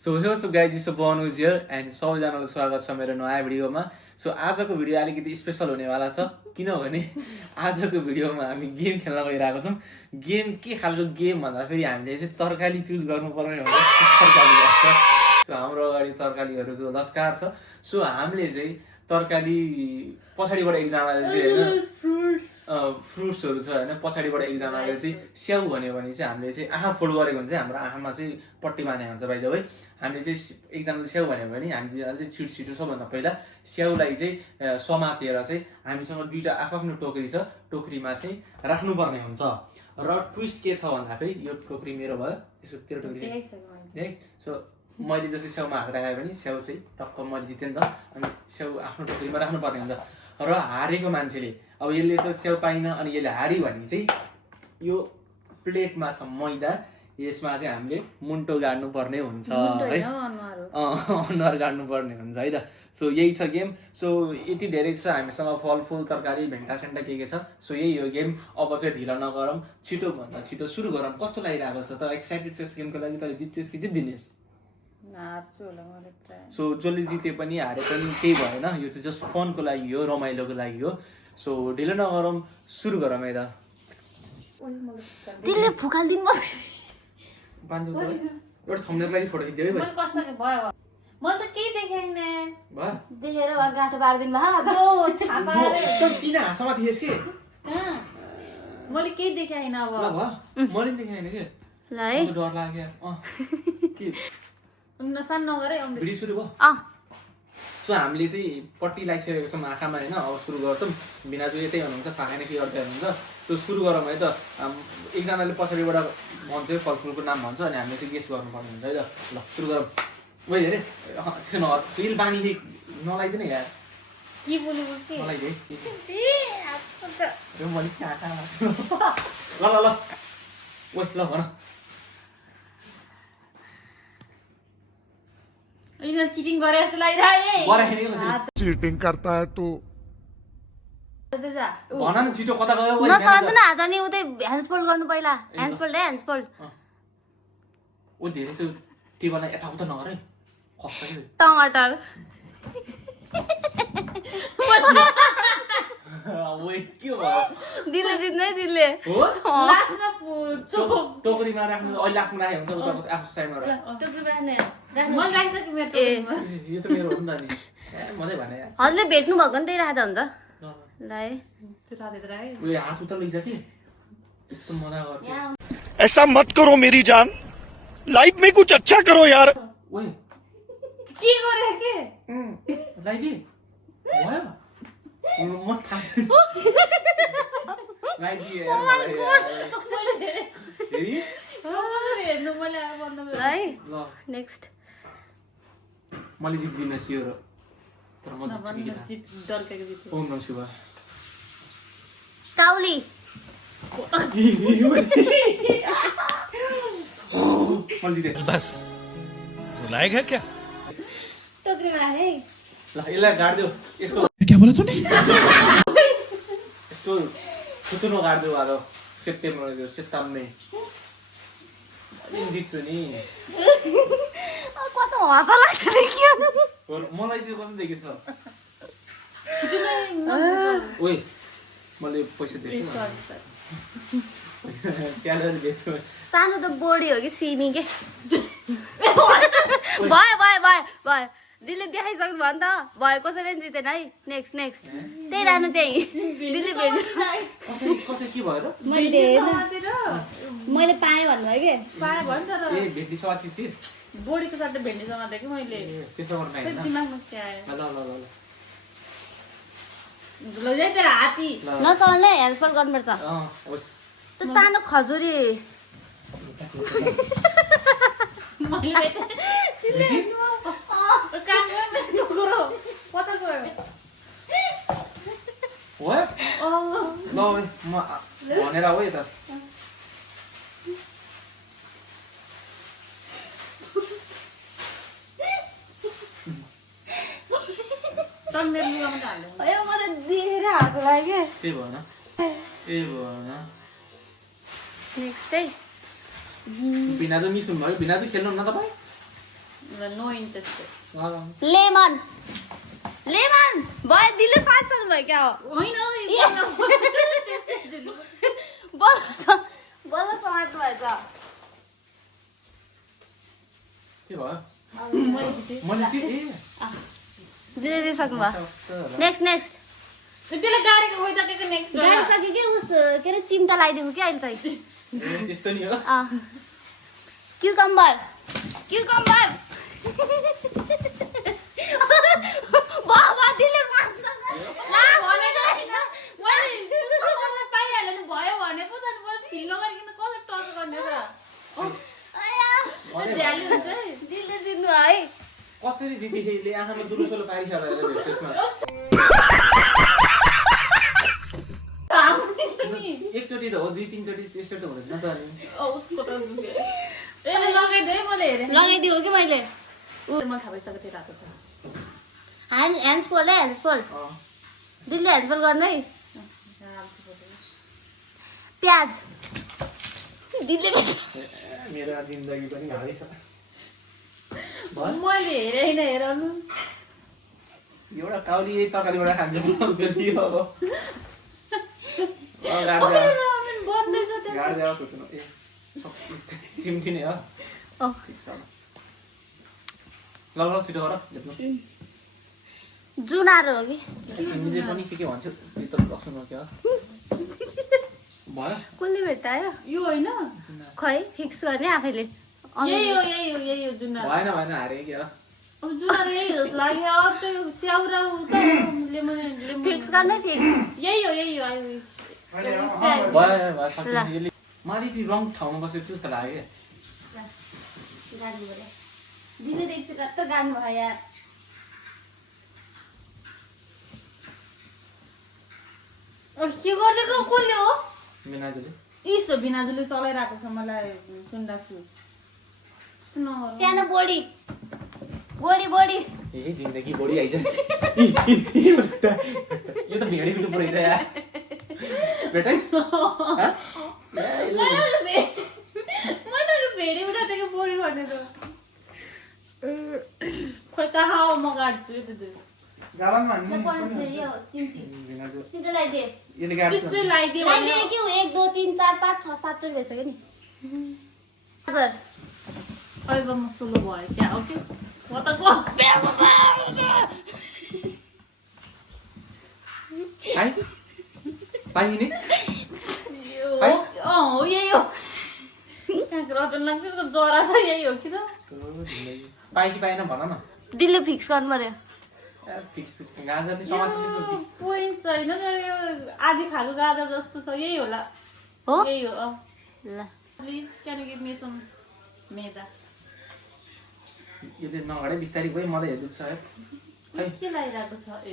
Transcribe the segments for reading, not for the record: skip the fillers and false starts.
So hey so guys so Banuj here and सबैजनालाई स्वागत छ मेरो नयाँ भिडियोमा। सो आजको भिडियो अलिकति स्पेसल हुनेवाला छ किनभने आजको भिडियोमा हामी गेम खेल्न गइरहेको छौँ। गेम के खालको गेम भन्दाखेरि हामीले चाहिँ तरकारी चुज गर्नुपर्ने हुन्छ। तरकारी लाग्छ। सो हाम्रो अगाडि तरकारीहरूको लस्कार छ। सो हामीले चाहिँ तरकारी पछाडिबाट एकजनाले चाहिँ होइन फ्रुट्सहरू छ होइन, पछाडिबाट एकजनाले चाहिँ स्याउ भन्यो भने चाहिँ हामीले चाहिँ आँखा फोल्ड गरेको हुन्छ। हाम्रो आँखामा चाहिँ पट्टी बाँधेको हुन्छ बाइ द वे। हामीले चाहिँ एकजनाले स्याउ भन्यो भने हामीले चाहिँ छिटो सबभन्दा पहिला स्याउलाई चाहिँ समातेर चाहिँ हामीसँग दुईवटा आफ्नो टोकरी छ, टोकरीमा चाहिँ राख्नुपर्ने हुन्छ। र ट्विस्ट के छ भन्दाखेरि यो टोकरी मेरो भयो, यसको तेरो टोकरी है। सो मैले जस्तै स्याउमा हात राखेँ भने स्याउ चाहिँ टक्क मैले जितेँ नि त, अनि स्याउ आफ्नो टोकरीमा राख्नुपर्ने हुन्छ। र हारेको मान्छेले अब यसले त स्याउ पाइन अनि यसले हार्यो भने चाहिँ यो प्लेटमा छ मैदा, यसमा चाहिँ हामीले मुन्टो गाड्नुपर्ने हुन्छ है, अनुहार गाड्नुपर्ने हुन्छ है त। सो यही छ गेम। सो यति धेरै छ हामीसँग फलफुल तरकारी भेन्टा सेन्टा के छ। सो यही हो गेम। अब चाहिँ ढिला नगरौँ, छिटोभन्दा छिटो सुरु गरौँ। कस्तो लागिरहेको छ त? एक्साइटेड छ गेमको लागि? त जित्छस् कि जित्दिनेस्? सो जसले जिते पनि हारे पनि केही भएन, यो चाहिँ जस्ट फनको लागि हो, रमाइलोको लागि हो। सो ढिलो नगरौँ, सुरु गरौँ है त। त्यसले फुकाल्दिनु बान्धु त एउटा थम्नेलको लागि फोटो खिच्दियो है भाइ। मैले त केही देखेन। भयो देखेर गाँठो पारिदिनु त किन हाँसमा थिएस् के? मैले केही देखाइन। अब ल भयो, मैले देखाएन के? ल है डर लाग्यो के नसान नगरे भिडियो सुरु भयो। सो हामीले चाहिँ पट्टी लगाइसकेको छौँ आँखामा होइन। अब सुरु गर्छौँ। बिनाजु यतै हुनुहुन्छ, थाहा छैन के गर्दै हुनुहुन्छ। सो सुरु गरौँ है त। एकजनाले पछाडिबाट भन्छ, फलफुलको नाम भन्छ, अनि हामीले चाहिँ गेस गर्नुपर्ने हुन्छ है त। ल सुरु गरौँ। ओइ हेरे त्यसो न तेल पानी नलाइदिने यार, के बोलेको के नलाइदिए मैले के आँखा ल ल ल ओइ ल भन। यिनीहरू चिटिङ गरे जस्तो लागिरहेको। चीटिंग करता है तू। भन न छिटो कता गयो? नचलाउँदैन हात। अनि उतै ह्यान्डस्पोल्ड गर्नु पहिला। ह्यान्डस्पोल्ड है ह्यान्डस्पोल्ड। ओ धेरै त टेबललाई यताउता नगर है, खस्छ कि। टमाटर ओइ के भयो? दिले जित्ने दिले हो लास्टमा टोकरीमा राख्नु। अहिले लास्टमा राखेको हुन्छ उता आफ्नो साइडमा राख। टोकरी राख्ने मैले राखिसकेँ मेरो टोकरीमा। यो त मेरो हो नि त नि। मजै भने यार। हजुरले भेट्नु भएको नि त्यही राख्दा हुन्छ। ल है त्यो राधे राखे। उयो हात उता लैजा कि त्यस्तो मजा गर्छ। ऐसा मत करो मेरी जान, लाइफ में कुछ अच्छा करो यार। ओइ के गरे के लाइदि भयो म थाहा छैन। लाइदि यार मलाई यार। फेरि हेर्नु मैले अब बन्द ल है ल नेक्स्ट। मैले जित्दिनँ सियो र, तर म जित्छु कि डल्केको जित्छु। ओम नमः शिवाय। काउली मैले जितेँ। बस रुलाएगा है क्या? टोकरीमा राख्ने है। ल यसलाई गाड्दियो। यसको क्या बोला तूने? यस्तो छुट्टो नगाड्दियो। अब सेप्टेम्बर सेप्टेम्बर जित्छु नि। कस्तो हँसा लाग्छ मलाई चाहिँ कस्तो देखेछ? ओइ मैले पैसा दिएको स्यालेरी दिएको। सानो त बोडी हो कि सिमी के? भयो भयो भयो भयो। दिदीले देखाइसक्नु भयो नि त। भयो कसैले पनि जितेन है। नेक्स्ट नेक्स्ट त्यही राख्नु त्यही। दिदीले भेट्नु कसै के भयो र? मैले पाएँ भन्नुभयो कि? पाए भयो नि त। ए भेट्दी स्वाति थिइस्? बोडीको साथै भेन्डी समाते कि मैले। त्यसो गर्न पाइँदैन। दिमागमा के आयो? ल ल ल ल यही तेरो हात्ती। नचल्ने ह्यान्डस्पोल्ड गर्नुपर्छ। ल त्यो सानो खजुरी मैले भेटेँ। काम गर्ने टोकरो कता गयो? हो ल म भनेर हो यता। टन्डेल लुगामा त हाल्नु। अयो म त देखेर हाँस लाग्यो। त्यही भएन ए भएन। नेक्स्ट है भिनाजु मिस हुनुभयो। भिनाजु खेल्नु न तपाईँ? नो इन्ट्रेस्टेड लेमन लेमन भयो दिले साथ सक्नु भयो क्या हो होइन बल्ल समात्नु भएछ के भयो दिले दिइसक्नु भयो नेक्स्ट त्यसलाई गाडीको गइसकेको नेक्स्ट गाडी सक्यो कि उस के अरे चिम्टा लगाइदिउँ कि अहिले चाहिँ त्यस्तो नि हो क्युकम्बर बाबा दिले पाइहाल्यो नि भयो भने पो त फिल नगरिकन कसरी टच गर्ने र झ्याली हुन्छ है दिले दिनु है कसरी जितिखेले आँखामा दुरुसोलो पारिखेर त्यसमा एकचोटि त हो 2-3 चोटि त्यस्तो त हुँदैन त अनि लगाइदिएँ मैले हेरेँ लगाइदियो कि मैले म थाहा भइसकेको थिएँ रातो छ ह्यान्ड्स पोल दिल्ली ह्यान्ड्स पोल गर्नु है प्याज दिल्ली मेरो जिन्दगी पनि हालै छ मैले हेरेँ हेराउनु एउटा काउली यही तरकारीबाट खान्छ फेरि अब चिम्ठी नै हो ठिक छ ल छिटो गर जुनारो हो कि तिमीले पनि के भन्छ भित्र बस्नु क्या भयो कसले भेट्टायो यो होइन खै फिक्स गर्ने आफैले यही हो जुनार भएन हारे क्या अब जुनार यही हो जस्तो लाग्यो अब त्यो स्याउरा त लेमन फिक्स गर्ने फिक्स यही हो भयो माथि त्यो रङ ठाउँमा बसेको छु जस्तो लाग्यो गाड्नु पर्यो दिने देख्छु कत्रो गाड्नु भयो यार के गरिदिएको कसले हो मिनाजुले इसो बिनाजुले चलाइरहेको छ मलाई सुन्दाछु सानो बोडी यही जिन्दगी बढी आइज यो त भेडी पिटो पुरै छ यार बेटा मैले भेडी उठाएको बोडी भन्ने त खोइ कहाँ हो म काट्छु यो त चिन्ता लगाइदिए त्यस्तै लगाइदियो के हो 1 2 3 4 5 6 7 चोटि भइसक्यो नि हजुर अहिले म सोलो भयो क्या ओके म त पाइने हो यही हो रतन लाग्छ त्यसको जरा छ यही हो कि त पाइ कि पाएन भन न दिल्ली फिक्स गर्नु पर्यो फिक्स गाजर नि समातेको पोइन्ट छैन तर यो आधी खालको गाजर जस्तो छ यही होला हो यही हो ल please can you give me some maida यसले नगडे बिस्तारै गयो मलाई हेर्नु छ के लागिरहेको छ ए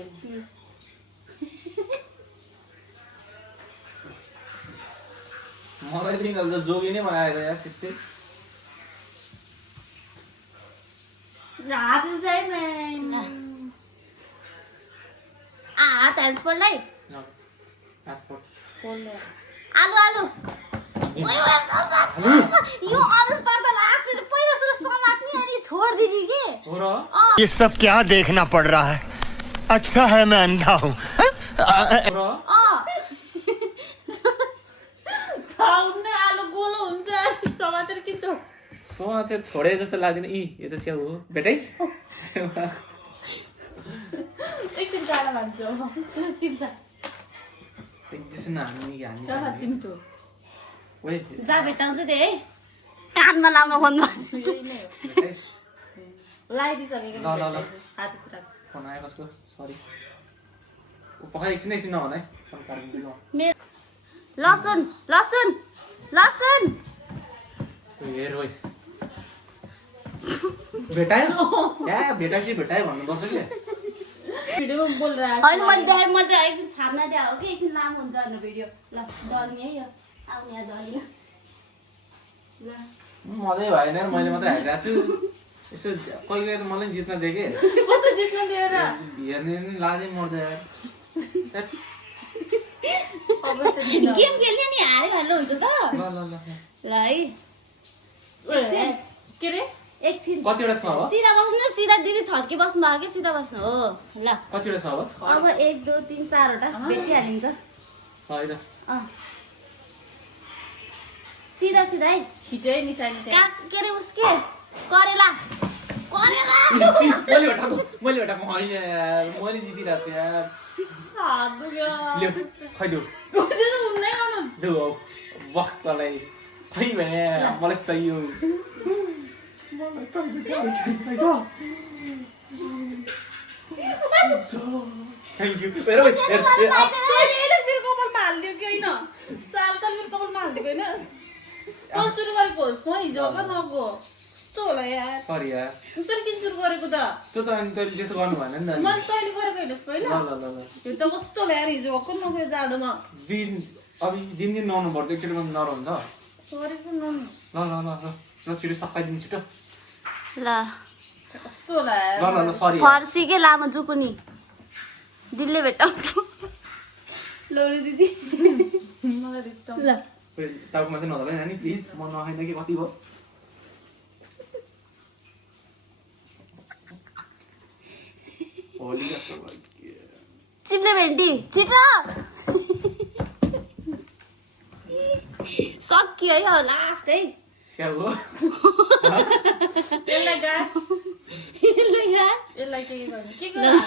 मलाई त जोगी नै बनाएर यार सिक्थे हात चाहिँ हात ह्यान्ड्स पोललाई आलु यो अनुसार त लास्टमा चाहिँ पहिला सुरु समात्ने अनि छोड्दिने के हो र ये सब क्या देखना पड़ रहा है अच्छा है मैं अंधा हूँ खाउन आलु गोलो हुन्छ समातेर के छोड्छ समातेर छोडे जस्तो लाग्दैन यो त स्याउ हो बेटै एकछिन टाढा भन्छु चिम्टा त्यसो नहान्ने टाढा चिम्टो जा भेटाउँछु त्यही है कानमा लाउन फोनमा लगाइदिइसकेको ल हाततिर फोन आयो कसको सरी पकाइ एकछिन नभन है लसुन हेर ओइ भेटायो भेटाएपछि भेटायो भन्नुपर्छ कि भिडियोमा बोलिरहेको होइन मैले एकदिन छाप्न दिए हो कि एकदिन लामो हुन्छ भनेर भिडियो ल दल्ने है यो आउने यहाँ दल्ने ल मजै भएन मैले मात्रै हालिरहेको छु यसो कहिले त मलाई जित्न दिएँ कि कस्तो जित्नु दिएर हेर्ने नि लाजै मर्छ यार गेम खेल्ने नि हारे भनेर हुन्छ त ल ल है के रे एकछिन कतिवटा छ अब सिधा बस्नु सिधा दिदी छड्के बस्नु भएको कि सिधा बस्नु हो ल कतिवटा छ अब अब 1 2 3 4 वटा भेटिहालिन्छ होइन अँ सिधा सिधा है छिटै निसानी त्यहाँ के अरे उसके करेला करेला मैले हटाएको होइन यार मैले जितिरहेको छु यार हात दुख्यो ल्याउ खैदेऊ त्यसो हुँदै गर्नु देऊ वक्तलाई खै भने मलाई चाहियो थ्याङ्क यू मेरो कपालमा हालिदियो कि होइन साल त मेरो कपालमा हालिदिएको होइन कल सुरु गरेको होस् म हिजो अब नको कस्तो होला यार सरी यार तैँले किन सुरु गरेको त त्यो त अनि तैँले त्यस्तो गर्नु भएन नि मैले तैँले गरेको हेर्नुहोस् पहिला ल ल ल त्यो त कस्तो होला यार हिजो भर्खर नको यो जाडोमा दिन नुहाउनु पर्छ एकचोटि नरहनु त गरेको न ल ल ल ल ल छिटो सफाइदिनु छिटो ल कस्तो होला यार ल ल ल सरी फर्सी के लामो जुकुनी दिलले भेटाउ लौरी दिदी मलाई डिस्टर्ब ल टाउकोमा चाहिँ नधर नानी प्लिज म नखाइन कि कति भयो होली जस्तो भयो चिप्ले भेन्टी छिटो सकियो है अब लास्ट है स्याउ हो यसलाई गाड ल यार यसलाई के गर्ने के गर्नु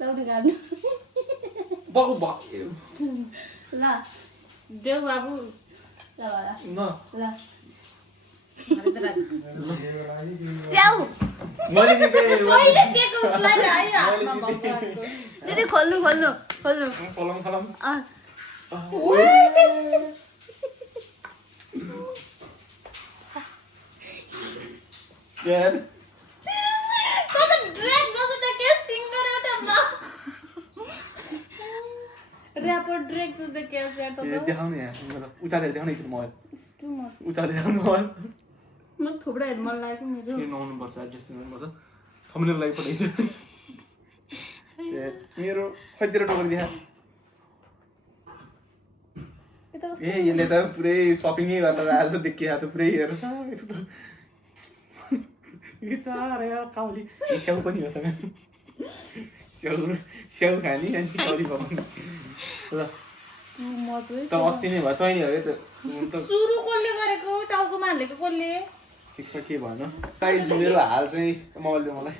लौरी गाड्नु बाबु भयो ल देऊ बाबु ल न ल स्याउ मैले जितेँ पहिले दिएको उसलाई आइ हातमा भगाएको दिदी खोल्नु खोल्नु खोल्नु फलम फलम अँ यार कस्तो ड्रेक जस्तो देख्यो सिङ्गर एउटा ऱ्यापर ड्रेक जस्तो देख्यो यार त देखाउनु यहाँ उचालेर देखाउनु एकछिन मोबाइल उचालेर देखाउनु मोबाइल म थुप्रै हेर्नु मन लाग्यो मेरो के नआउनुपर्छ एडजस्ट गर्नुपर्छ थम्बनेल लागि पठाइदियो मेरो खैतिर टोकरी देखा ए यसले त पुरै सपिङै गरेर आएछ देखिया त पुरै हेर यसो त बिचारा यार काउली स्याउ पनि हो त स्याउ खाने अनि काउली पकाउने ल त अति नै भयो तैँले हो त हुन त सुरु कसले गरेको टाउकोमा हालेको कसले ठिक छ के भएन गाइस मेरो हाल चाहिँ मोबाइल दियो मलाई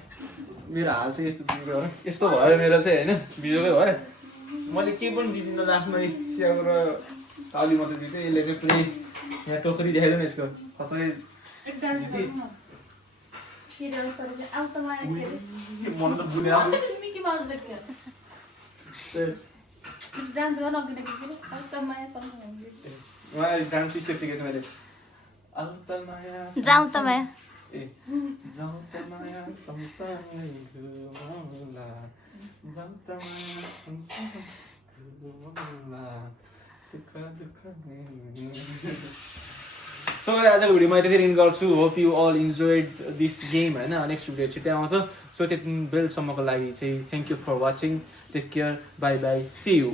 मेरो हाल चाहिँ यस्तो बिग्यो यस्तो भयो मेरो चाहिँ होइन बिजोकै भयो मैले केही पनि जितिनँ लास्टमा स्याउ र काउली मात्रै जितेँ यसले चाहिँ पुरै यहाँ टोकरी देखाइदियो नि यसको खतरै मन त बुझ्यो मिकी माउस देख्यो डान्स गर्न अघि देखेको आउता माया सँगसँगै उहाँ डान्स स्टेप सिकेको छु मैले आउता माया जाउँ त माया ए जाउँ त माया सँगसँगै घुमौला जाउँ त माया सँगसँगै घुमौला सुख दुःख सो आजको भिडियोमा त्यति इन्ड गर्छु hope you all enjoyed this game होइन नेक्स्ट भिडियो छिट्टै आउँछ सो त्यति बेलसम्मको लागि चाहिँ thank you for watching take care bye bye see you